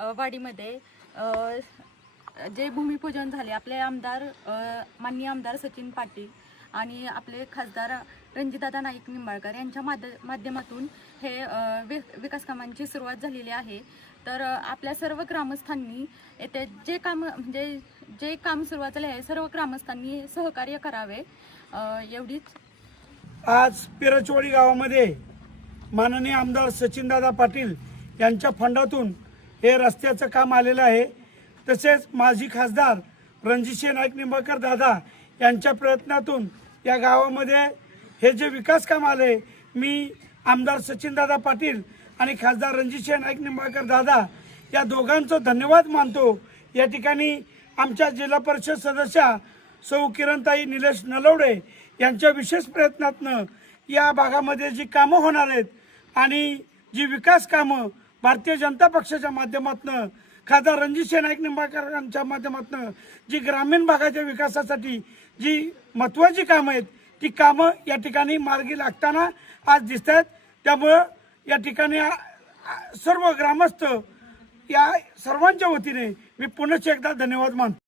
वाडीमध्ये जे भूमिपूजन झाले आपले आमदार माननीय आमदार सचिन पाटील आणि आपले खासदार रणजितदादा नाईक निंबाळकर यांच्या माध्यमातून हे विकास कामांची सुरुवात झालेली आहे। तर आपल्या सर्व ग्रामस्थांनी येथे जे काम सुरुवात झाले आहे सर्व ग्रामस्थांनी सहकार्य करावे एवढीच। आज पिरचवाडी गावामध्ये माननीय आमदार सचिनदादा पाटील यांच्या फंडातून हे रस्त्याचं काम आलेलं आहे। तसेच माजी खासदार रणजित नाईक निंबाळकर दादा यांच्या प्रयत्नातून या गावामध्ये हे जे विकास काम आले, मी आमदार सचिनदादा पाटील आणि खासदार रणजित नाईक निंबाळकर दादा या दोघांचा धन्यवाद मानतो। या ठिकाणी आमच्या जिल्हा परिषद सदस्या सौ किरणताई निलेश नलवडे यांच्या विशेष प्रयत्नातनं या भागामध्ये जी कामं होणार आहेत आणि जी विकास कामं भारतीय जनता पक्षाच्या माध्यमातून खासदार रणजित नाईक निंबाळकर यांच्या माध्यमातून जी ग्रामीण भागाच्या विकासासाठी जी महत्त्वाची कामं आहेत ती कामं या ठिकाणी मार्गी लागताना आज दिसत आहेत। त्यामुळं या ठिकाणी सर्व ग्रामस्थ या सर्वांच्या वतीने मी पुन्हा एकदा धन्यवाद मानतो।